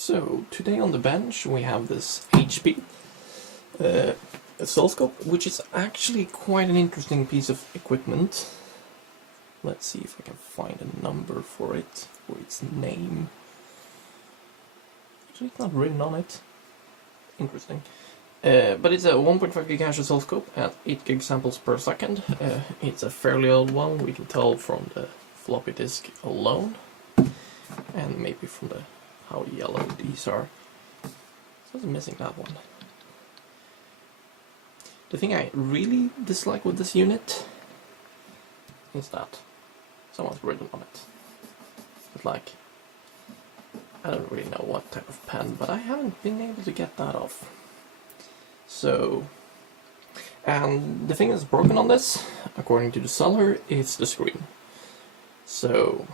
So today on the bench we have this HP Oscilloscope, which is actually quite an interesting piece of equipment. Let's see if I can find a number for it, or its name. Actually, it's not written on it. Interesting. But it's a 1.5 GHz oscilloscope at 8 gig samples per second. It's a fairly old one, we can tell from the floppy disk alone, and maybe from the how yellow these are. So I'm missing that one. The thing I really dislike with this unit is that someone's written on it. But like, I don't really know what type of pen, but I haven't been able to get that off. So, and the thing that's broken on this, according to the seller, is the screen. So,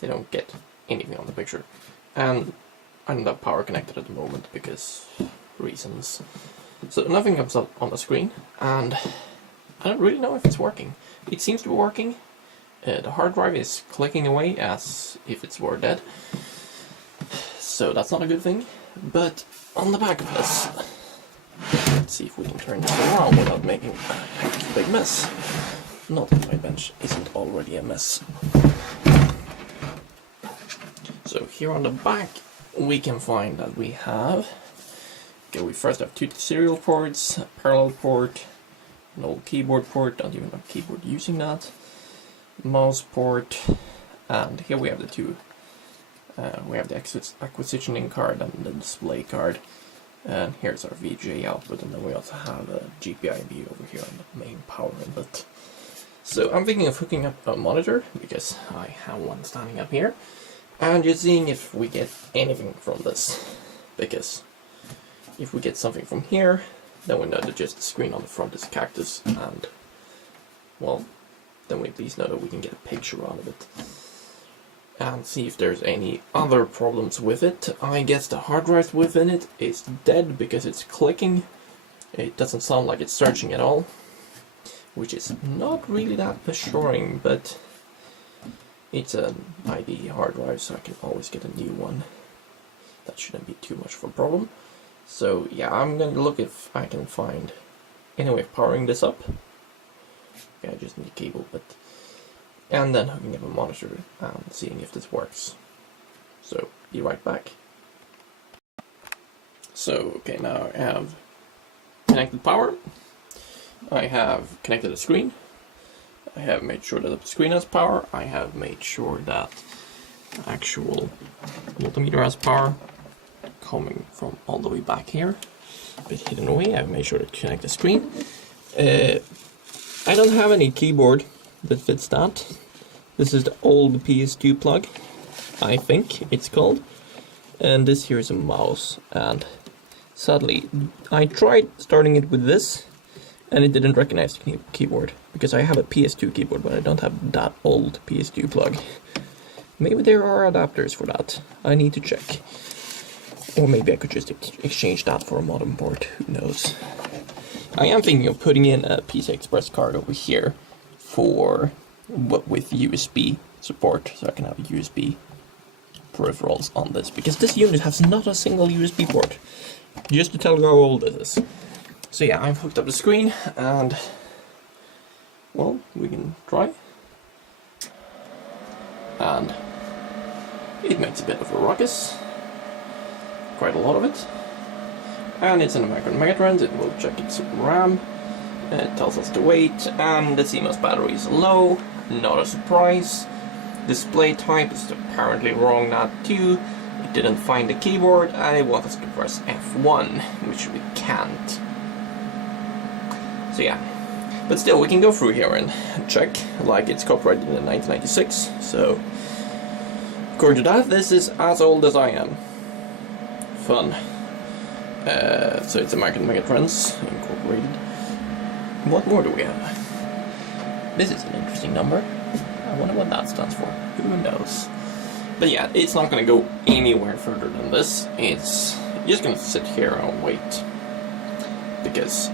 they don't get anything on the picture. And I don't have power connected at the moment because reasons. So nothing comes up on the screen, and I don't really know if it's working. It seems to be working. The hard drive is clicking away as if it were dead. So that's not a good thing. But on the back of this, let's see if we can turn this around without making a big mess. Not that my bench isn't already a mess. So here on the back we can find that we have, we first have two serial ports, a parallel port, an old keyboard port, don't even have a keyboard using that, mouse port, and here we have the two, we have the acquisitioning card and the display card, and here's our VGA output, and then we also have a GPIB over here on the main power input. So I'm thinking of hooking up a monitor, because I have one standing up here, and just seeing if we get anything from this, because if we get something from here, then we know that just the screen on the front is cactus, and well, then we at least know that we can get a picture out of it. And see if there's any other problems with it. I guess the hard drive within it is dead because it's clicking. It doesn't sound like it's searching at all, which is not really that assuring, but it's an ID hard drive, so I can always get a new one. That shouldn't be too much of a problem. So yeah, I'm going to look if I can find any way of powering this up. Okay, I just need a cable, but and then hooking up a monitor and seeing if this works. So be right back. So okay, now I have connected power. I have connected a screen. I have made sure that the screen has power. I have made sure that the actual multimeter has power, coming from all the way back here, a bit hidden away. I've made sure to connect the screen. I don't have any keyboard that fits that. This is the old PS2 plug, I think it's called. And this here is a mouse, and sadly I tried starting it with this and it didn't recognize the keyboard, because I have a PS2 keyboard but I don't have that old PS2 plug. Maybe there are adapters for that, I need to check. Or maybe I could just exchange that for a modem port, who knows. I am thinking of putting in a PCI Express card over here for with USB support, so I can have USB peripherals on this, because this unit has not a single USB port, just to tell you how old it is. So yeah, I've hooked up the screen, and well, we can try. And it makes a bit of a ruckus. Quite a lot of it, and it's in American Megatrends. It will check its RAM, it tells us the weight, and the CMOS battery is low, not a surprise. Display type is apparently wrong, that too. It didn't find the keyboard, and it wants us to press F1, which we can't. So yeah, but still we can go through here and check, like it's copyrighted in 1996, so according to that, this is as old as I am. Fun. So it's American Megatrends Incorporated. What more do we have? This is an interesting number. I wonder what that stands for. Who knows? But yeah, it's not going to go anywhere further than this. It's just going to sit here and wait, because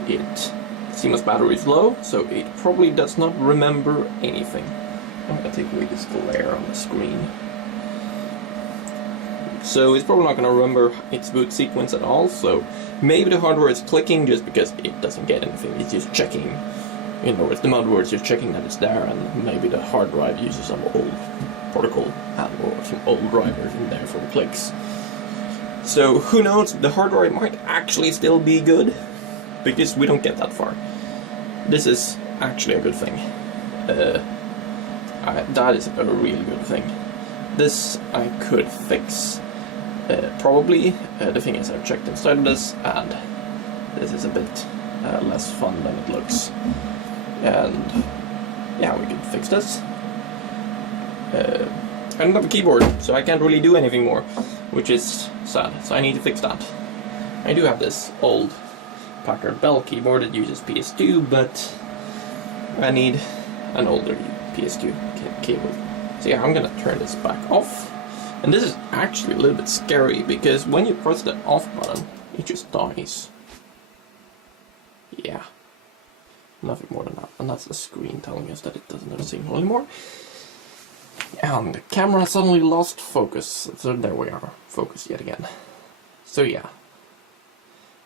CMOS battery is low, so it probably does not remember anything. I'm going to take away this glare on the screen. so it's probably not going to remember its boot sequence at all, so maybe the hardware is clicking just because it doesn't get anything, it's just checking, you know, with the motherboard, it's just checking that it's there, and maybe the hard drive uses some old protocol or some old drivers in there for the clicks. So who knows, the hard drive might actually still be good, because we don't get that far. This is actually a good thing. That is a really good thing. This I could fix, probably. The thing is, I've checked inside of this, and this is a bit less fun than it looks. And yeah, we can fix this. I don't have a keyboard, so I can't really do anything more, which is sad, so I need to fix that. I do have this old Packard Bell keyboard that uses PS2, but I need an older PS2 cable. So yeah, I'm gonna turn this back off. And this is actually a little bit scary, because when you press the off button, it just dies. Yeah. Nothing more than that. And that's the screen telling us that it doesn't have a signal anymore. And the camera suddenly lost focus. So there we are, focused yet again. So yeah.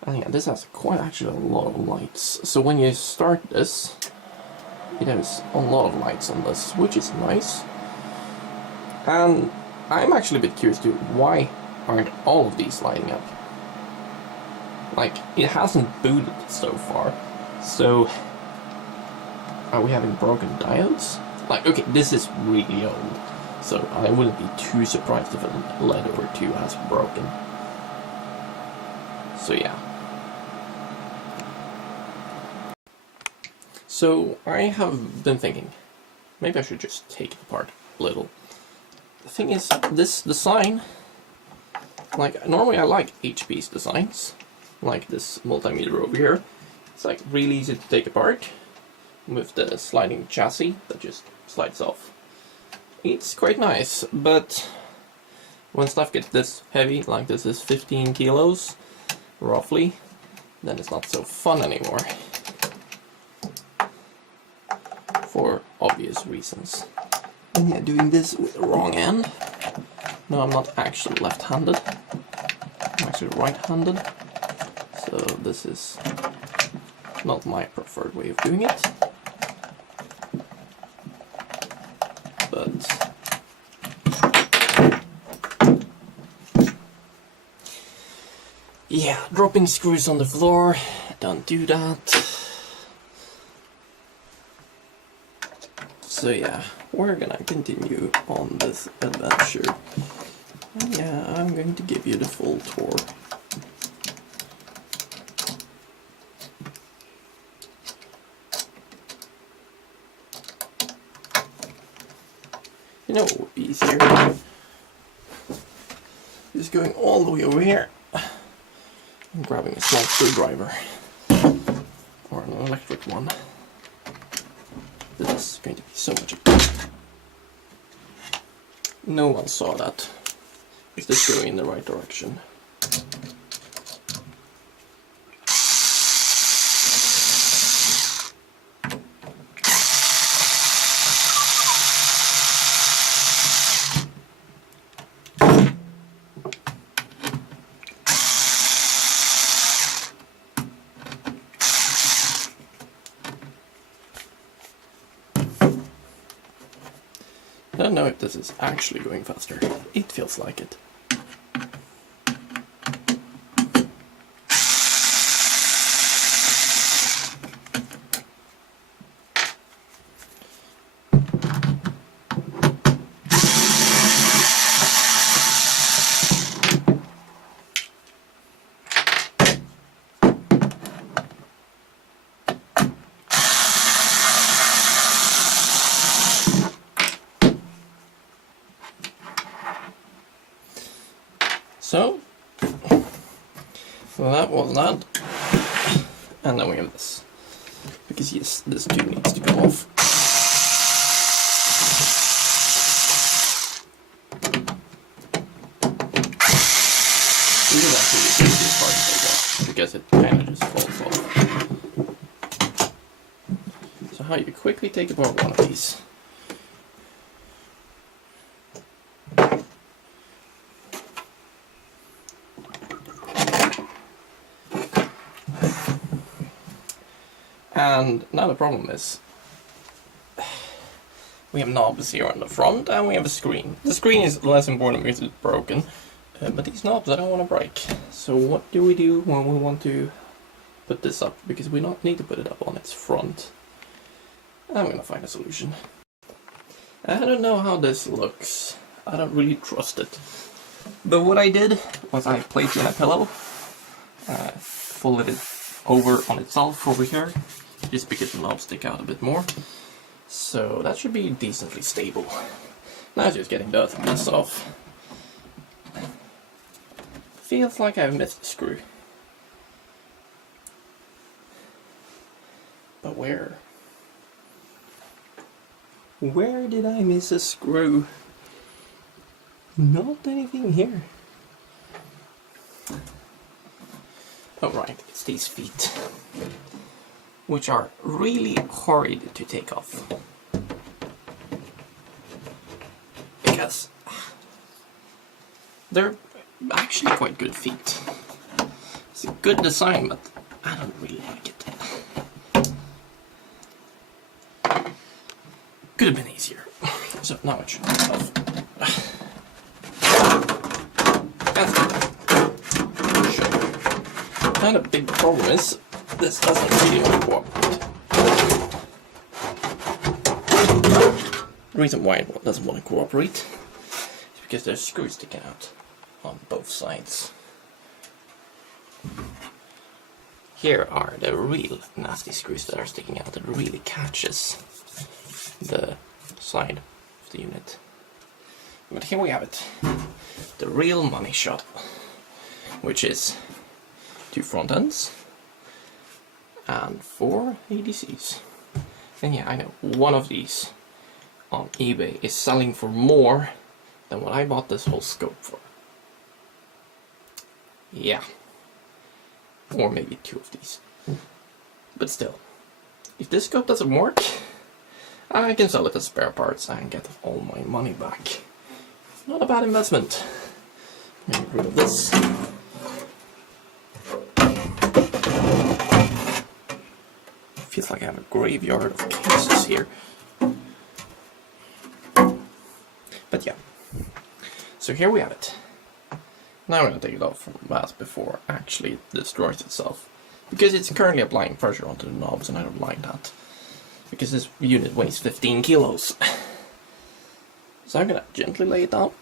I think this has quite actually a lot of lights. So when you start this, it has a lot of lights on this, which is nice. And I'm actually a bit curious too, why aren't all of these lighting up? Like, it hasn't booted so far, so are we having broken diodes? Like, okay, this is really old, so I wouldn't be too surprised if a LED or two has broken. So yeah. So I have been thinking, maybe I should just take it apart a little. The thing is, this design, like, normally I like HP's designs, like this multimeter over here. It's like really easy to take apart with the sliding chassis that just slides off. It's quite nice, but when stuff gets this heavy, like this is 15 kilos, roughly, then it's not so fun anymore. For obvious reasons. And yeah, doing this with the wrong end. No, I'm not actually left-handed. I'm actually right-handed. So this is not my preferred way of doing it. But yeah, dropping screws on the floor, don't do that. So yeah, we're gonna continue on this adventure. And yeah, I'm going to give you the full tour. You know what would be easier? Just going all the way over here and grabbing a small screwdriver or an electric one. This is going to be so much easier. No one saw that. Is this going in the right direction? I don't know if this is actually going faster. It feels like it. So that was that, and then we have this, because yes, this tube needs to come off. This is actually the easiest part to take off, because it kind of just falls off. So how you quickly take apart one of these. And now the problem is, we have knobs here on the front, and we have a screen. The screen is less important because it's broken, but these knobs I don't want to break. So what do we do when we want to put this up? Because we don't need to put it up on its front. I'm gonna find a solution. I don't know how this looks. I don't really trust it. But what I did was I placed it in a pillow, folded it over on itself over here, just because the knobs stick out a bit more. So that should be decently stable. Now it's just getting this off. Feels like I've missed a screw. But where? Where did I miss a screw? Not anything here. Oh right, it's these feet, which are really hard to take off. Because they're actually quite good feet. It's a good design, but I don't really like it. Could have been easier. So now it should be off. And a big problem is, this doesn't really want to cooperate. The reason why it doesn't want to cooperate is because there's screws sticking out on both sides. Here are the real nasty screws that are sticking out that really catches the side of the unit. But here we have it. The real money shot, which is 2 front ends and 4 ADCs. And yeah, I know one of these on eBay is selling for more than what I bought this whole scope for. Yeah. Or maybe 2 of these. But still, if this scope doesn't work, I can sell it as spare parts and get all my money back. Not a bad investment. Get rid of this. Feels like I have a graveyard of cases here. But yeah. So here we have it. Now I'm going to take it off from the mat before actually it destroys itself. Because it's currently applying pressure onto the knobs and I don't like that. Because this unit weighs 15 kilos. So I'm going to gently lay it down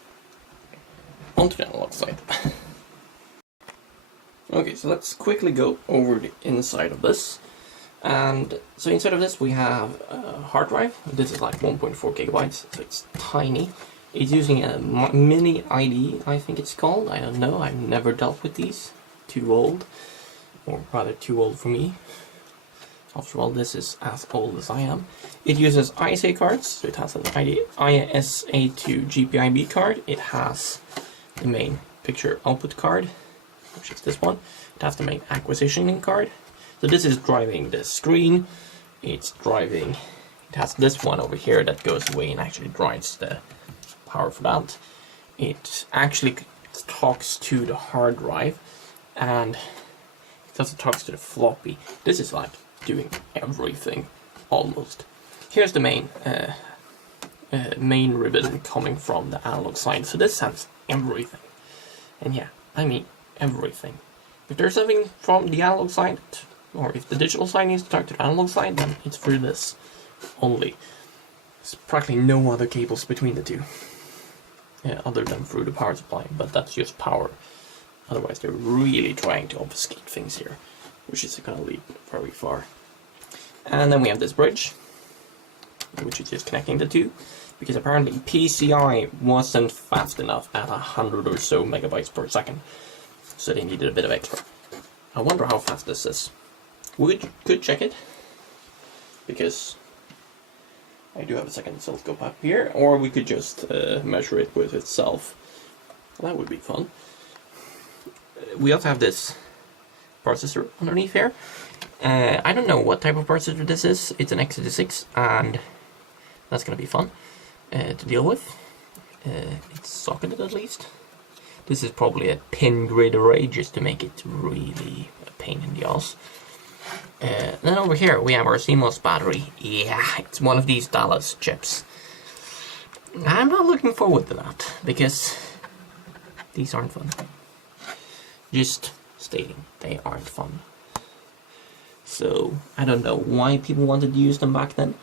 onto the analog side. Okay, so let's quickly go over the inside of this. And so inside of this we have a hard drive. This is like 1.4 gigabytes, so it's tiny. It's using a mini ID, I think it's called. I don't know, I've never dealt with these. Too old, or rather too old for me. After all, this is as old as I am. It uses ISA cards, so it has an ISA2 GPIB card. It has the main picture output card, which is this one. It has the main acquisitioning card. So this is driving the screen. It has this one over here that goes away and actually drives the power for that. It actually talks to the hard drive, and it also talks to the floppy. This is like doing everything, almost. Here's the main ribbon coming from the analog side. So this has everything. And yeah, I mean everything. If there's something from the analog side, or if the digital side needs to talk to the analog side, then it's through this only. There's practically no other cables between the two. Yeah, other than through the power supply, but that's just power. Otherwise they're really trying to obfuscate things here, which is going to lead very far. And then we have this bridge, which is just connecting the two, because apparently PCI wasn't fast enough at 100 or so megabytes per second, so they needed a bit of extra. I wonder how fast this is. We could check it, because I do have a second oscilloscope up here, or we could just measure it with itself. That would be fun. We also have this processor underneath here. I don't know what type of processor this is. It's an x86, and that's going to be fun to deal with. It's socketed at least. This is probably a pin grid array just to make it really a pain in the ass. Then over here we have our CMOS battery. Yeah, it's one of these Dallas chips. I'm not looking forward to that, because these aren't fun. Just stating, they aren't fun. So, I don't know why people wanted to use them back then.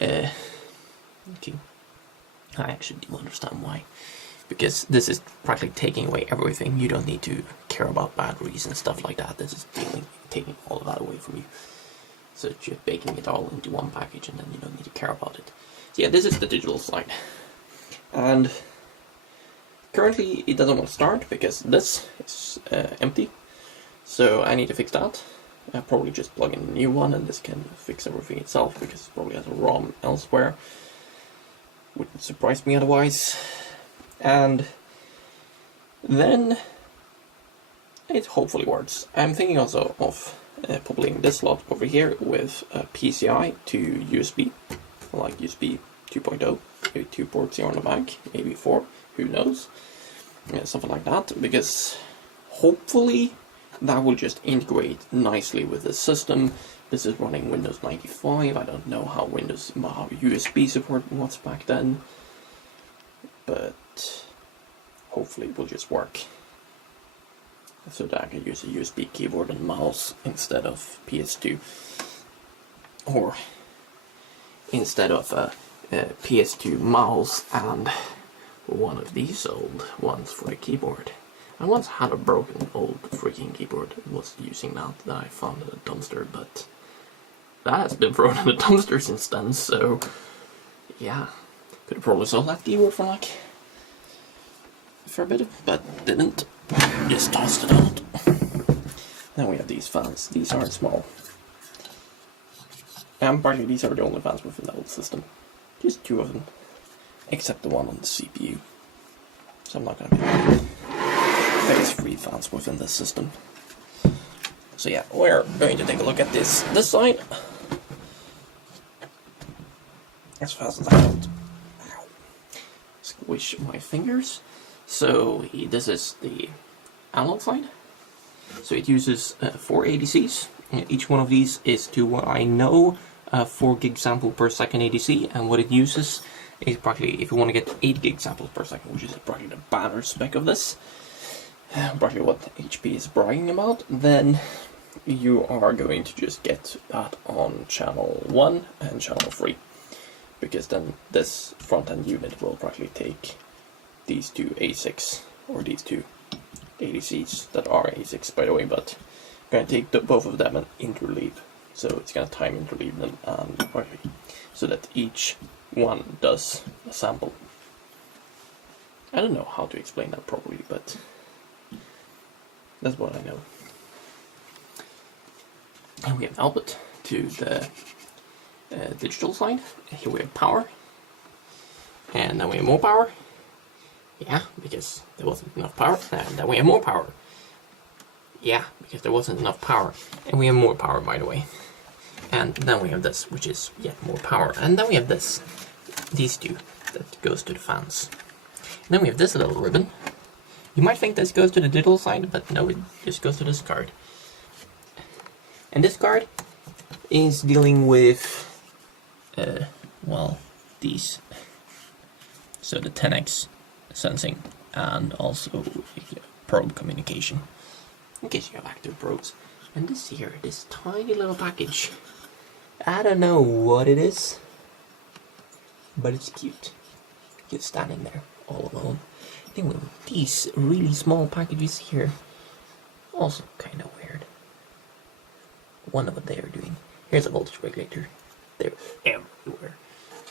Okay. I actually do understand why. Because this is practically taking away everything. You don't need to care about batteries and stuff like that. This is taking all of that away from you. So it's just baking it all into one package, and then you don't need to care about it. So yeah, this is the digital side. And currently it doesn't want to start because this is empty. So I need to fix that. I'll probably just plug in a new one, and this can fix everything itself, because it probably has a ROM elsewhere. Wouldn't surprise me otherwise. And then it hopefully works. I'm thinking also of populating this slot over here with PCI to USB, like USB 2.0, maybe 2 ports here on the back, maybe 4, who knows, something like that, because hopefully that will just integrate nicely with the system. This is running Windows 95. I don't know how USB support was back then, but hopefully it will just work. So that I can use a USB keyboard and mouse instead of PS2, or instead of a PS2 mouse and one of these old ones for the keyboard. I once had a broken old freaking keyboard and was using that I found in a dumpster, but that has been thrown in the dumpster since then, so yeah. Could have probably sold that keyboard for like a bit, but didn't. Just tossed it out. Then we have these fans. These aren't small. And apparently these are the only fans within the old system. Just 2 of them. Except the one on the CPU. So I'm not going to be there's 3 fans within this system. So yeah, we're going to take a look at this side. As fast as I can. Squish my fingers. So this is the analog side. So it uses 4 ADCs. Each one of these is to what I know 4 gig sample per second ADC, and what it uses is practically, if you want to get 8 gig samples per second, which is practically the banner spec of this, practically what HP is bragging about, then you are going to just get that on channel 1 and channel 3, because then this front end unit will practically take these 2 ASICs, or these 2 ADCs that are ASICs by the way, but I'm going to take both of them and interleave. So it's going to time interleave them and so that each one does a sample. I don't know how to explain that properly, but that's what I know. And we have output to the digital side. Here we have power, and then we have more power. Yeah, because there wasn't enough power, and then we have more power. Yeah, because there wasn't enough power, and we have more power, by the way. And then we have this, which is yet more power, and then we have this, these 2, that goes to the fans. And then we have this little ribbon. You might think this goes to the digital side, but no, it just goes to this card. And this card is dealing with, well, these. So the 10x sensing, and also probe communication, in case you have active probes. And this here, this tiny little package, I don't know what it is, but it's cute. Just standing there all alone. I think with these really small packages here, also kind of weird. Wonder what they are doing. Here's a voltage regulator. They're everywhere.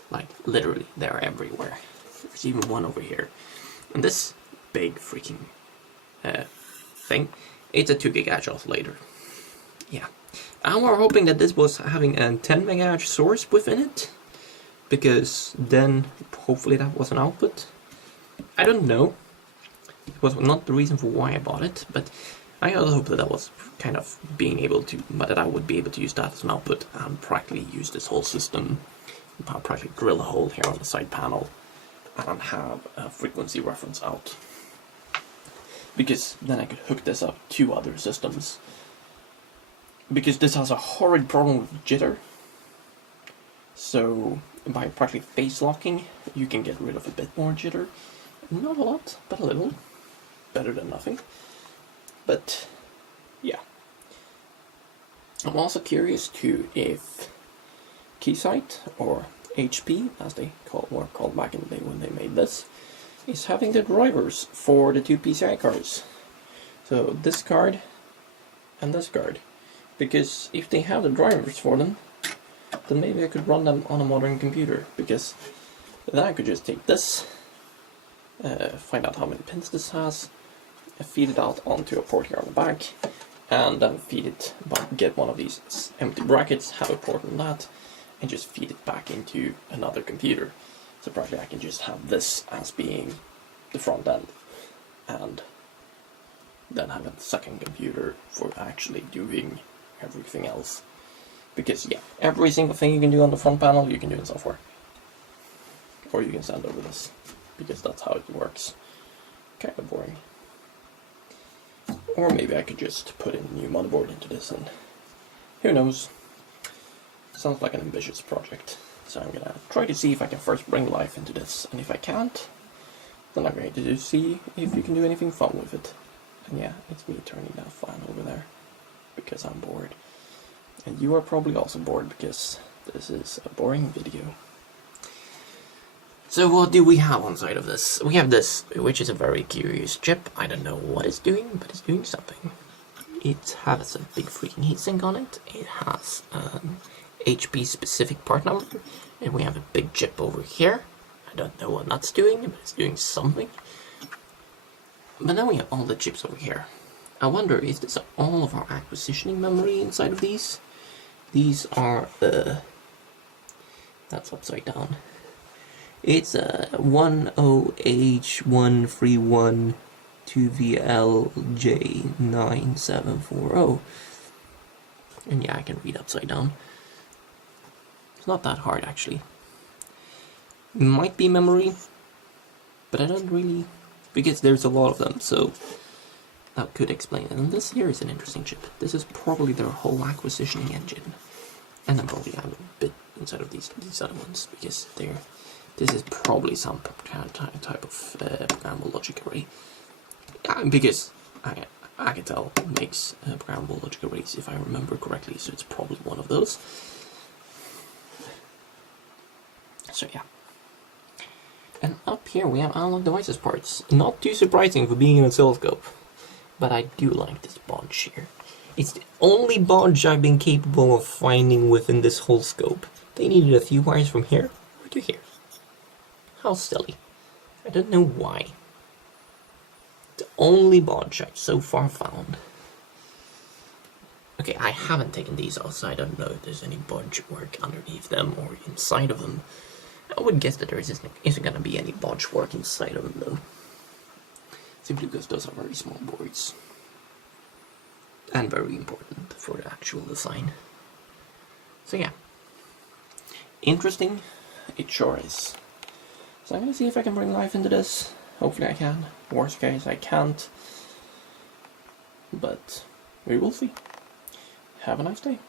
Like, literally, they're everywhere. There's even one over here. And this big freaking thing, it's a 2 GHz oscillator. Yeah. And we're hoping that this was having a 10 MHz source within it, because then hopefully that was an output. I don't know. It was not the reason for why I bought it, but I also hope that that was kind of being able to, but that I would be able to use that as an output and practically use this whole system. I'll practically drill a hole here on the side panel and have a frequency reference out, because then I could hook this up to other systems because this has a horrid problem with jitter. So by practically face locking, you can get rid of a bit more jitter. Not a lot, but a little. Better than nothing. But yeah. I'm also curious too if Keysight, or HP as they were called back in the day when they made this, is having the drivers for the two PCI cards. So this card and this card. Because if they have the drivers for them, then maybe I could run them on a modern computer. Because then I could just take this, find out how many pins this has, feed it out onto a port here on the back, and then feed it, get one of these empty brackets, have a port on that, and just feed it back into another computer. So probably I can just have this as being the front end, and then have a second computer for actually doing everything else. Because yeah, every single thing you can do on the front panel, you can do in software. Or you can send over this, because that's how it works. Kind of boring. Or maybe I could just put in a new motherboard into this, and who knows. Sounds like an ambitious project. So I'm gonna try to see if I can first bring life into this, and if I can't, then I'm going to see if you can do anything fun with it. And yeah, it's me turning that fan over there, because I'm bored. And you are probably also bored, because this is a boring video. So what do we have on side of this? We have this, which is a very curious chip. I don't know what it's doing, but it's doing something. It has a big freaking heatsink on it. It has HP specific part number, and we have a big chip over here. I don't know what that's doing, but it's doing something. But then we have all the chips over here. I wonder, is this all of our acquisitioning memory inside of these? These are that's upside down. It's a 10H131-2VLJ9740. And yeah, I can read upside down. It's not that hard actually. It might be memory, but I don't really, because there's a lot of them, so that could explain it. And this here is an interesting chip. This is probably their whole acquisitioning engine. And then probably have a bit inside of these other ones, because this is probably some type of programmable logic array. Because Agatel makes programmable logic arrays, if I remember correctly, so it's probably one of those. So yeah. And up here we have analog devices parts. Not too surprising for being an oscilloscope, but I do like this bodge here. It's the only bodge I've been capable of finding within this whole scope. They needed a few wires from here to here. How silly. I don't know why. The only bodge I've so far found. Okay, I haven't taken these off, so I don't know if there's any bodge work underneath them or inside of them. I would guess that there isn't going to be any bodge work inside of them, though. Simply because those are very small boards. And very important for the actual design. So yeah. Interesting. It sure is. So I'm going to see if I can bring life into this. Hopefully I can. Worst case I can't. But we will see. Have a nice day.